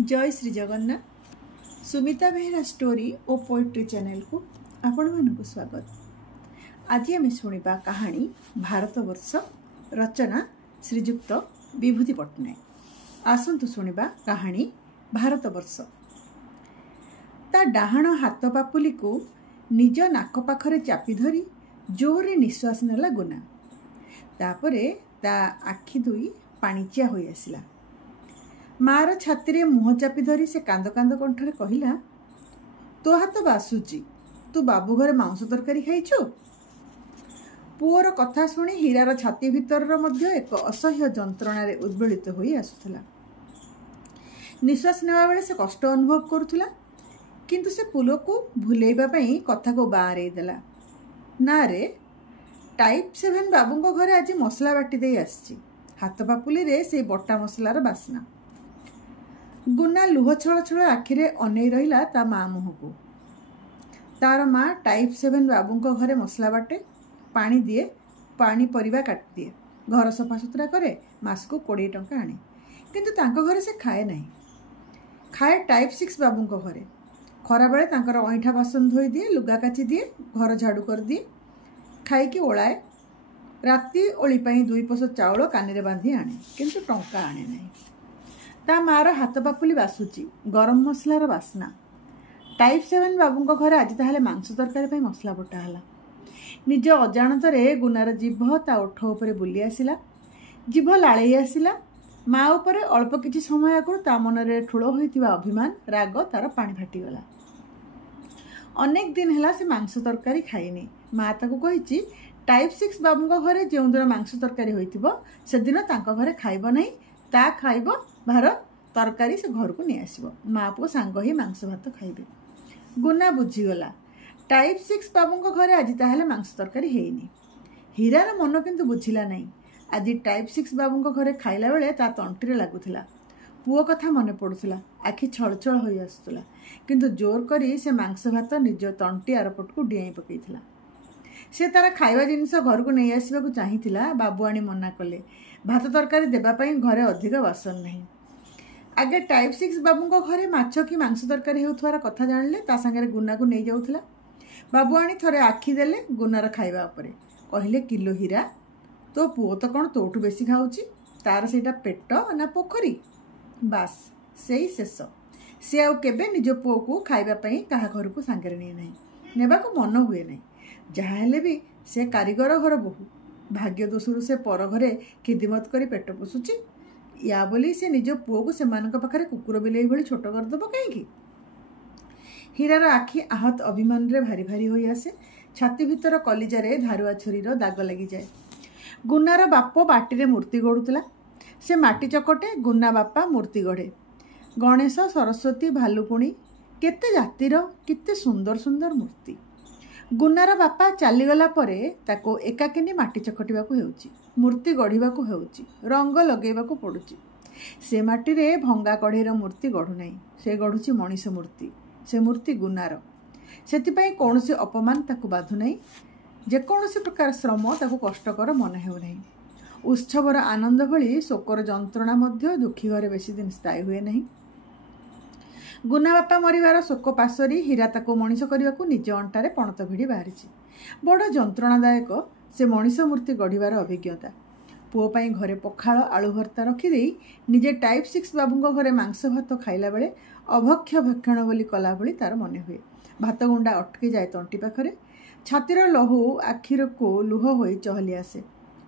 जय श्री जगन्नाथ सुमिता बेहरा स्टोरी और poetry channel को आपण मानक स्वागत। आज आम शुणा कहानी भारतवर्ष रचना श्रीजुक्त विभूति पट्टनायक। आसतु शुणा कहानी भारतवर्ष। ता डाहाण हाथ पापुली को निज नाक पाखरे चापी धरी जोरे निश्वास नेला गुना। तापरे ता आखि दुई पाणिचिया होई आसिला। मार छाती मुह चापी धरी से कांद कांद कंठरे कहला, तो हाथ बासुची, तू बाबू घरे मांस तरकारी खाइछु। पुओर कथा शुणी हीरार छाती भितर मध्य एक असह्य जंत्रणा उद्वेलित होई आसुथला। निश्वास नेवा बेले से कष्ट अनुभव करुथला, किंतु से पुल को भूलेबा पई कथा को बारे देला। ना रे, टाइप 7 बाबू घरे आज मसला बाटी दे आसी। हाथ पापुली रे से बटा मसलार बास्ना। गुना लुह छल छल आखिरे अनै रहिला ता माँ मुह को। तार माँ टाइप 7 बाबू घरे मसला बाटे, पानी दिए, पानी परिबा काट दिए, घर सफा सुतरा करे, मास को 20 टंका आने। किंतु तांको घरे से खाए नहीं। खाए टाइप 6 बाबू घरे। खरा बेले तांकर अईठा बासन धोई दिए, लुगा काची दिए, घर झाड़ू कर दिए, खाई ओलाए। राति ओली 2 पोष चाउल कानी बांधी आने, किंतु टंका आने नहीं। ता मार हाथ पापुली बासुची, गरम मसलार बास्ना। टाइप 7 बाबू घरे आज ताहले मांस तरकारी मसला बटा हला। निज अजाणतरे गुनार जीभ ता ओठ उपरे बुली आसिला। जीभ लाळेई आसिला। माँ उपरे अल्प किछि समय आगु ता मनरे ठुळ होइतिबा अभिमान राग तार पानी फाटिगला। अनेक दिन हला से मांस तरकारी खाइनी। माँ ताकू कहिछि, टाइप 6 बाबू घरे जो दिन मांस तरकारी होइतिबो से दिन तांको घरे खाइबो नहीं, ता खाइबो भार तरकारी से घर को नहीं आसब। माँ पुओ सांग ही मांस भात खाइबे। गुना बुझीगला, टाइप 6 बाबू घरे आज ताहले मांस तरकारी हेइनी। हीरार मन किंतु बुझिला नहीं। आज टाइप 6 बाबू घरे खाइला बेले ता तंटीरे लागुथिला। पुओ कथा मन पड़ुथिला, आखि छल छल होई आसुथिला, किंतु जोर करी से मांस भात निज तंटी आरपट को डियाई पकईथिला। से तार खाइबा जिनिस घर को नहीं आसबाकू चाहिथिला। बाबुआणी मना कले। भात तरकारी देबा पई घरे अधिक बासन नहीं। आगे टाइप 6 बाबू घरे माछ कि मांस तरकारी हेउथवार कथा जानिले ता संगे गुना को नहीं जाउथिला। बाबुआणी थरे आखि देले गुनार खाइबा उपरे। कहिले, किलो हीरा, तो पुओ तो कौन तोठू बेसी खाऊची, तार सेटा पेट ना पोखरी। बास सेई शेष। से आउ केबे निज पुओ को खाइबा पई काहा घर को सांगरे नहीं नहीं, नेबा को मन हुए नहीं। जहा हेले भी से कारीगर घर बहु। भाग्य दोषरु से पर घरे खिदिमत करी पेट पोषुची। या बोली से निज पुओ को सेमानक पाखरे कुकुर बिलेई भली छोट करदेव कहीं। हीरार आखि आहत अभिमान रे भारी भारी होई आसे। छाती भितर कलिजारे धारुआ छुरीर दाग लगी जाए। गुनार बाप बाटी मूर्ति गढ़ुला। से माटी चकटे, गुना बापा मूर्ति गढ़े। गणेश, सरस्वती, भालुकुणी, केते जातिर केते सुंदर सुंदर मूर्ति। गुनार बापा चलीगला परे ताको एकाकिनी माटी चकटिबाकू हेउची, मूर्ति गढ़िबाकू हेउची, रंग लगेबाकू पड़ुची। से माटी रे भंगा कढ़ईर मूर्ति गढ़ु नाही, से गढ़ुची मनीष मूर्ति। से मूर्ति गुनार। सेतिपई कोनोसी अपमान ताकू बाधु नाही। जे कोनोसी प्रकार श्रम ताकू कष्टकर मन हेउ नाही। उत्सवर आनंद भली शोकर जंत्रणा मध्य दुखी घरे बेसी दिन स्थायी हुए नहीं। गुना बापा मरिवार शोक पाशरी हीरा ताको मनीष करने को निज अंटारे पणत भिड़ी बाहरी। बड़ जंत्रणादायक से मनीष मूर्ति गढ़िबार अभिज्ञता। पुओ पाई घरे पखाल आलू भर्ता रखिदे निजे टाइप 6 बाबू घरे मांस भात खाइला बेले अभक्ष्य भक्षण बोली कला भली तार मन हुए। भात गुंडा अटकी जाए तंटी पाखरे। छातीर लहू आखिर को लुह होई चहली आसे।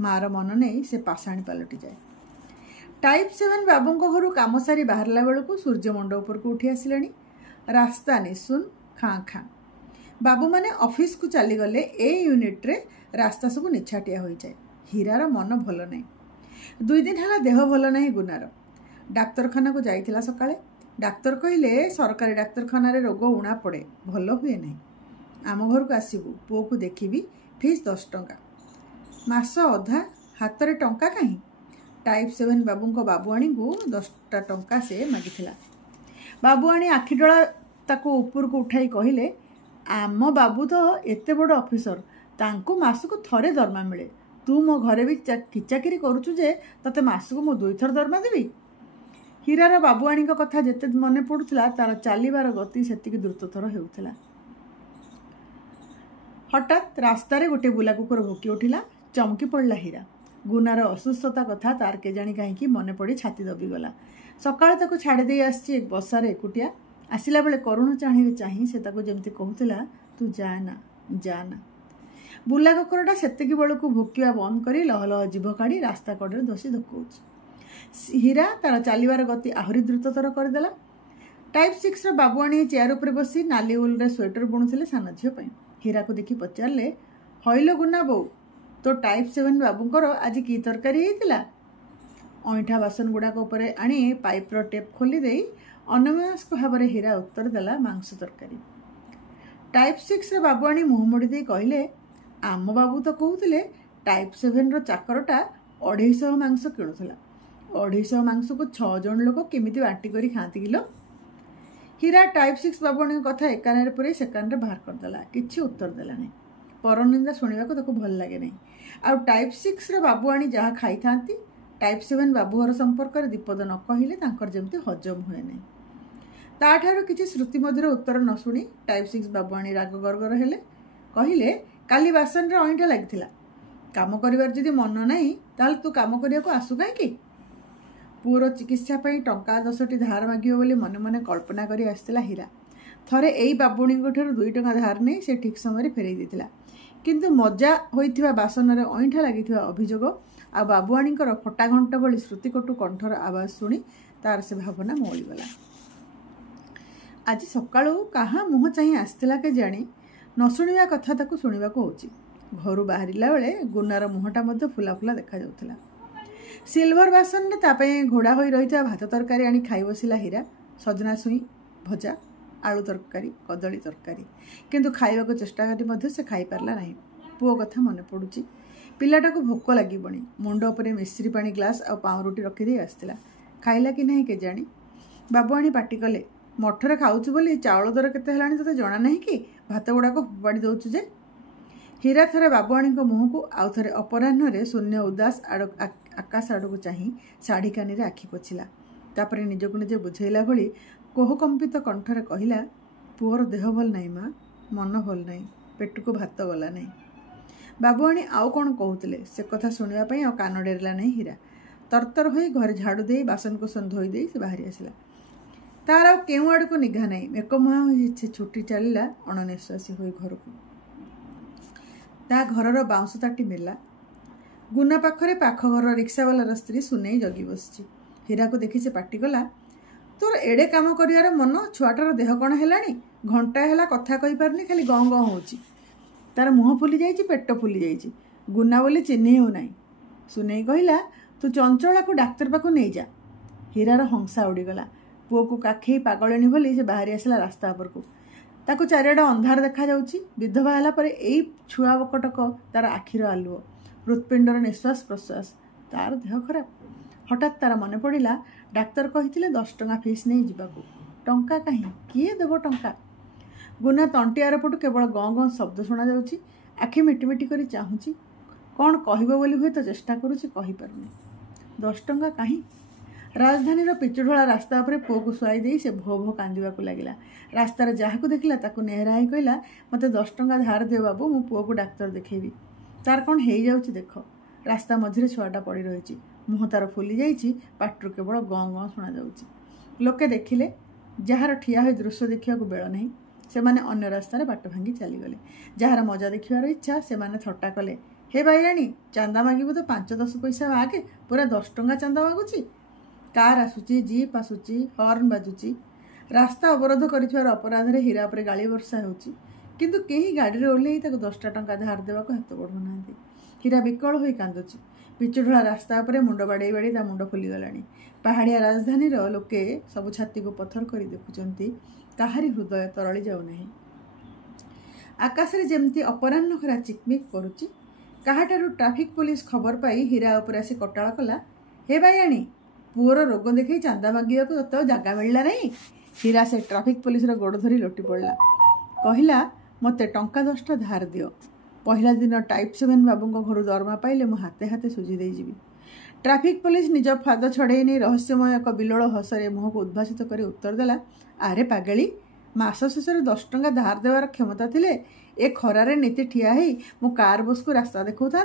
मार मन नहीं से पाषाणी पलटि जाए। टाइप 7 बाबू घर काम सारी बाहरला बेलू सूर्यमंड उपर को उठी आसिले। रास्ता निशुन खाँ खाँ। बाबू माने ऑफिस को चलीगले ए यूनिट रे रास्ता सब निछाटिया हो जाए। हीरार मन भल नहीं। 2 दिन है देह भल नहीं गुनार। डाक्तरखाना को जाइथिला सकाळे। डाक्तर कहले सरकारी डाक्तरखाना रे रोग उणा पड़े, भल हुए नहीं। आम घर को आसबू, पुओ को देखी, फीस 10 टंका। मास अधा हाथ में टंका कहीं। टाइप 7 बाबू बाबुआणी को 10 टंका से मागिथिला। बाबुआणी आखिडला ताको ऊपर को उठाई कहले, आम बाबू तो एते बड़ ऑफिसर, तांको मासको थरे दरमा मिले। तू मो घरे भी किचाकिरी करुचु जे तते मासको मो 2 थर दरमा देबी। हीरार बाबुआणी कथा जिते मन पड़ुला तार चलबार गति सेतिकी द्रुततर हेउथिला। हठात रास्तार गोटे बुला कुकुर भोकी उठिला। चमकी पड़ला हीरा। गुनार असुस्थता कथा तार केजाणी कहीं मन पड़ी छाती दबिगला। सकाळ ताको छाड़ी दे आसी एक बसार एकुटिया आसला बेले करुण चाणी चाही से ताको जेमती कहूला तू जाना जाना। बुला कुकुरटा सेतिकी बेलू भोकिया बंद कर लह लह जीभ काढ़ी रास्ता कड़े दसी धक्कौच। हीरा तार चलबार गति आहरी द्रुततर करदेला। टाइप 6 बाबुआणी चेयर उपर बसी नाली उल स्वेटर बुणुले सान झील। हीरा को देखी पचारे हईलो गुना बो तो टाइप 7 बाबूंकर आज की तरकारी होता। अईठा बासन गुड़ाक आनी पाइपर टेप खोली दे अनमनस्क भाव में हीरा उत्तर देला मांस तरकारी। टाइप 6 बाबुआणी मुह मोड़ी दे कहले आम बाबू तो कहते टाइप 7 चाकरटा 250 मांस किणुला। 250 मांस को 6 जन लोक केमिति बाटी करी खाती किलो। हीरा टाइप 6 बाबुआणी कथा एक कान पर से कान बाहर करदेला। किछि उत्तर देला नहीं। परनिंदा शुणा को भल लगे नहीं। आउ टाइप 6 बाबुआणी जहाँ खाई था टाइप 7 बाबूहर संपर्क में दीपद न कहले जमती हजम हुए नहीं। ताठार किसी श्रुति मधुर उत्तर न शुणी टाइप 6 बाबुआणी राग गरगर हेले। कहले काली बासन रे अईठा लगी काम करिवार जदि मन नहीं ताल तू काम करिया को आसु कहीं। पुअर चिकित्सा टंका 10टी धार मागिब बोली मने मने कल्पना करी आसला हीरा। थरे एई बाबुणी 2 टंका धार नहीं से ठीक समय फेरई देथिला। किंतु मजा होइथिबा बासन रे अईठा लागिथिबा अभियोग आ बाबुआणीकर फटा घंट भली श्रुतिकटु कंठर आवाज शुणी तार से भावना मोड़ीगला। आज सकाळू कहा मुह चाही आसला के जानी न शुणिबा कथा ताकू शुणिबाकू होची। घर बाहरिला बेले गुनार मुहटा मध्य फुला फुला देखा जाउथला। सिल्वर बासन ने तापे घोड़ा होई रहिता भात तरकारी आनी खाई बसिला हीरा। सजना छुई भजा आलू तरकारी कदली तरकारी किंतु खाइबाकू चेष्टा करी मध्य से खाई पारला नहीं। पुओ कथा मन पड़ुची। पिलाटा को भोक लगिबणी। मुंड उपरे मिश्री पानी ग्लास आ पाउरुटी रखी दे आसला। खाइला कि नहीं के जानी। बाबुआणी पाटी कले मठरे खाउछु बोली चाउल दर केते हेलाणी तते जणा नहीं कि भात गुड़ाक फोपाड़ी दउछु जे। हीरा थरे बाबुआणी मुह को आउ थरे अपराह्न शून्य उदास आकाश आड़क चाही शाढ़ी कानी आखि पोछिला। तापर निजको निजे बुझेला भली कोहकंपित कंठरे कहला पुअर देह भल नहीं माँ मन भल नहीं पेट को भात गला नहीं। बाबुआणी आउ कौन कहते से कथा शुणापी आ कान डेरला नहीं। हीरा तरतर हो घर झाड़ू दे बासन कुसन धोई दे से बाहरी आसला। तार आ केउ आड़ को निघा नहीं। मेकमुहा से छुट्टी चलला अणनिश्वासी हो घर को। ता घर बाउंश ताटी मेला। गुना पाखरे पाख घर रिक्सावालार स्त्री सुनै जगी बसची। हीरा को देखी से पाटी गला तोर एड़े काम करियार मन छुआटार देह कौन हेलाणी घंटा हेला कथा कहि पारनी खाली गं गं होची। तार मुह फुली जाइछि पेट फुली जाइछि। गुना बोली चिन्ह हो नहीं। सुनै कहला तू चंचला को डाक्तर पाखु नहीं जा। हीरार हंसा उड़ीगला। पुओ को काखेई पागलणी भली से बाहरी आसला रास्ता पर को। ताको चारिआड अंधार देखा जाउछि। विधवा होला परे एई छुआ बकटक तार आखिर आलुओ हृत्पिंडर निश्वास प्रश्वास। तार देह खराब। हठात तार मन पड़ा डाक्तर कही 10 टंका फीस नहीं जावाकू। टंका कहीं किए देव टंका। गुना तंटी आरपटू केवल गं गं शब्द शुणा जाउछि। आखि मिटिमिटी करी चाहुछि कौन कहबो बोली हुए तो चेष्टा करुछि कहि पारुनी। 10 टंका कहीं। राजधानी पिचुढोला रास्ता पर पुओ को शुआई दे से भो भो कांदिबाकू लागिला। रास्तार जहाँ को देखला ताकू नेहराई कहला मते 10 टंका धार दे बाबू मो पुओ को डाक्तर देखेबी। तार कौन हो जाउछि देख। रास्ता मझिरे छुआटा पड़ी रही। मुह तार फुली जाइछि। पाटरू केवल गं गं शुणा जाउछि। लोके देखिले जार ठिया हो दृश्य देखा बेल नहीं से माने अन्य रास्तार बाट भांगी चलीगले। जार मजा देखार इच्छा से माने थट्टा कले हे भाईराणी चांदा मागिबू तो 5-10 पैसा मागे पूरा 10 टंका चांदा मागुची। कार आसुची जीप आसुची हॉर्न बाजुची। रास्ता अवरोध कर अपराध रे हीरा पर गाड़ी वर्षा होची किंतु केही गाड़ी रे ओल्हे ताको 10 टंका धार देवाको हाथ बढ़ू नांती। हीरा विकल होई कांदुची। पिचुढोला रास्ता पर मुंड बाड़े बाड़ी ता मुंड फुली गलानी। पहाड़िया राजधानी लोके सब छाती को पत्थर कर देखुचंती। काहारी हृदय तरली जाऊ नहीं। आकाश रे जेमती अपराह्न खरा चिकमिक करुची। काहाटारू ट्राफिक पुलिस खबर पाई हीरा उपर आसी कटाळ कला हे भाईराणी पुअर रोग देखई चांदा मागिबाकू तो जगह मिलला नहीं। हीरा से ट्राफिक पुलिस गोड़ धरी लोटी पड़ला। कहला मते टंका 10टा धार दियो। पहला दिन टाइप 7 बाबू घर दरमा पाइले मो हाथे हाथे सुझी दे जीवी। ट्राफिक पुलिस निज फाद छड़े नहीं रहस्यमय एक बिलोड़ हसरे मुह को उद्भासित कर उत्तर देला, आरे पागली, मास शेष 10 टंका धार देवार क्षमता थिले ए खरारे नीति ठिया ही मो कार बस को रास्ता देखा था।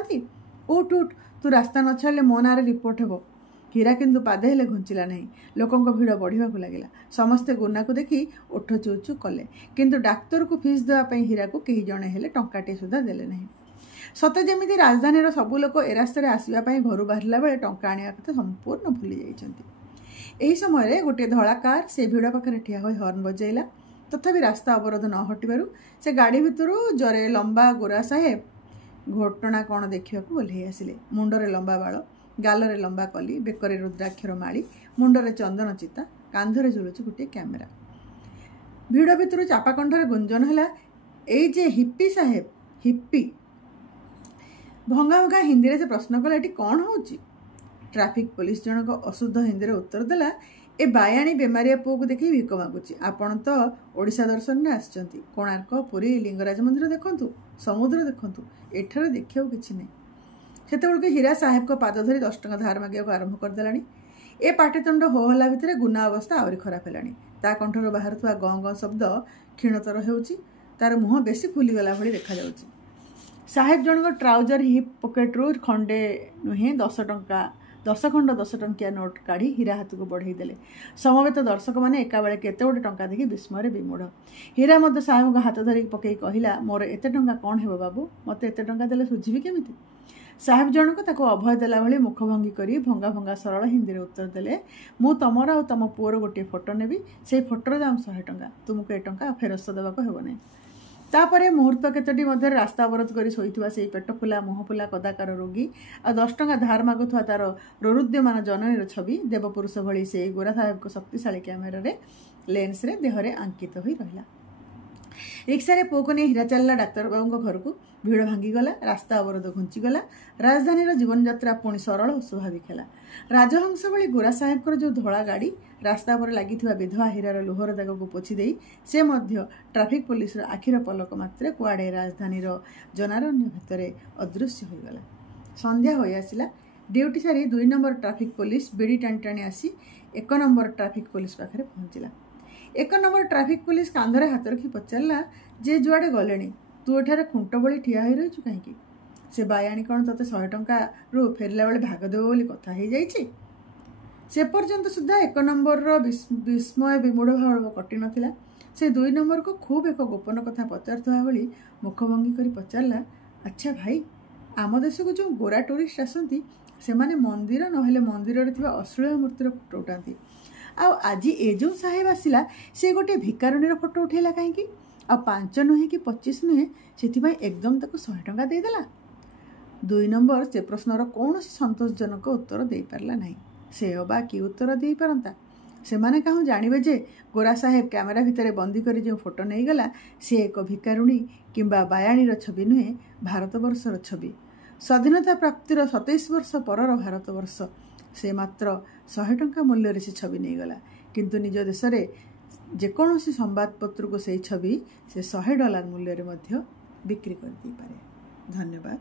उठ उठ, तू रास्ता न छाड़े मो ना रिपोर्ट हेब। हीरा किंतु पादे हेले घुंचिला नहीं। लोकों को भिड़ बढ़िया लगिला। समस्ते गुना को देखी ओठ चूचू कले, किंतु डाक्तर को फीस देवाई हीरा को कई जणे हेले टंकाटे सुधा देले नहीं। सते जमी राजधानी सबू लोक ए रास्तार आसवाई घर बाहर बेले टंका आने कथा संपूर्ण भूली जाइछन्ति। एही समय गोटे धला कार से भिड़ पाखे ठिया हो हर्न बजाइला, तथापि रास्ता अवरोध न हटिबारु से गाड़ी भितरु जरे लंबा गोरा साहेब घटना कौन देखा ओह्लई आसिले। मुंडरे लंबा बाल, गालरे लंबा कली, बेकरे रुद्राक्षर माड़ी, मुंडरे चंदन चिता, कांधरे झुलुची गोटे कैमेरा। भिड़ भितर चापा कंठर गुंजन है, ए जे हिप्पी साहेब, हिप्पी। भंगा भंगा हिंदी से प्रश्न कला, ये कौन होची? ट्राफिक पुलिस जनक अशुद्ध हिंदी में उत्तर देला, ए बायाणी बेमारिया पुओ को देखी भिक मागुची। आपण तो ओडिशा दर्शन में आछंती। कोणार्क, पुरी, लिंगराज मंदिर देखंतु, समुद्र देखंतु, एठार देखियो किछि नै। सेतेबेलको हीरा साहेब को पाद धरी 10 टंका धार मागिया को आरंभ कर देलानी। ए पाटितंड हो हला भितरे गुना अवस्था आवरी खराब हेलानी। ता कंठर बाहर थुआ गं गं शब्द क्षीणतर हेउची, तार मुह बेसी फुली गला भली देखा जाउची। साहेब जनक ट्राउजर हिप पॉकेट रो खंडे नुहे 10 खंड 10 टंकिया नोट काढ़ी हीरा हाथ को बढ़ई देले। समवेत दर्शक माने एका बेले केते गोटे टंका देखि विस्मय विमूढ़। हीरा मध्य साहेब को हाथ धरिक पकई कहिला, मोर एते टंका कौन हेबो बाबू, मते एते टंका देले सुझिबी केमिति? साहेब जनक ताको अभय देला भली मुखभंगी करी भंगा भंगा सरल हिंदी में उत्तर देले, मु तमर आ तम पुओर गोटे फोटो नेबी, से फोटोर दाम 100 टंका, तुमको ए टंका फेरस्त देवाको हेबो नै। तापरे मुहूर्त केतोटी मध्य रास्ता अवरोध करी सोईथुआ से पेट फुला मुह फुला कदाकार रोगी आ 10 टंका धार मागुथुआ तार रोरुद्यमान जननीर छवि देवपुरुष भली से गोरा साहेब को शक्तिशाली कैमेरा रे लेंस रे देहरे अंकित होई रहिला। रिक्सा रे पुओ को नहीं हीरा चलला डाक्तर बाबू घर को। भिड़ भांगीगला, रास्ता अवरोध घुंचीगला, राजधानी जीवन यात्रा पुणी सरल और स्वाभाविक है। राजहंस भली गोरा साहेब जो धड़ा गाड़ी रास्ता पर लगी विधवा हीरार लुहर दाग को पोछि देई से मध्य ट्राफिक पुलिस आखिर पलक मात्रे कुआड़े राजधानी जनारण्य भितर अदृश्य हो गला। संध्या हो आसला। ड्यूटी सारी 2 नंबर ट्राफिक पुलिस बेड़ी टाणी टाणी आसी 1 नंबर ट्राफिक पुलिस पाखे पहुंचला। 1 नंबर ट्राफिक पुलिस कांधरे हाथ रखी पचारा, जे जुआड़े गले तू एठारे खुंट बड़ी ठिया हो रही कहीं? से बायाणी कौन तोते 100 टंका रू फेरला बेले भाग देव बोली कथा हो जाइए। से पर्यंत सुधा 1 नंबर विस्मय विमूढ़ भाव कटि नथिला। से 2 नंबर को खूब एक गोपन कथा पचारुवा भली मुखभंगी करी पचारला, अच्छा भाई, आम देश को जो गोरा टूरिस्ट आसती से माने मंदिर नहेले मंदिर रे थिबा अश्लील मूर्तिर फोटो उठाती। आज ए जो साहेब आसिला से गोटे भिकारुणीर फोटो उठेला कहीं? आ 5 नुहे कि 25 नुहे से एकदम ताको 100 टंका देदेला। 2 नंबर से प्रश्नर कौन संतोषजनक उत्तर दे पारला नहीं। से अबा कि उत्तर दे पारंता? से माने कहूँ जानवे जे गोरा साहेब कैमेरा भितर बंदी करी जो फोटो नहीं गला से एक भिकारुणी किंबा बायाणीर छवि नुहे, भारतवर्षर छवि। स्वाधीनता प्राप्तिर 27 वर्ष परर भारतवर्ष। से मात्र 100 टंका मूल्य से छवि नहीं गला, किंतु निज देश रे जेकोसी संवादपत्र को से छवि से $100 मूल्य बिक्री कर दी पारे। धन्यवाद।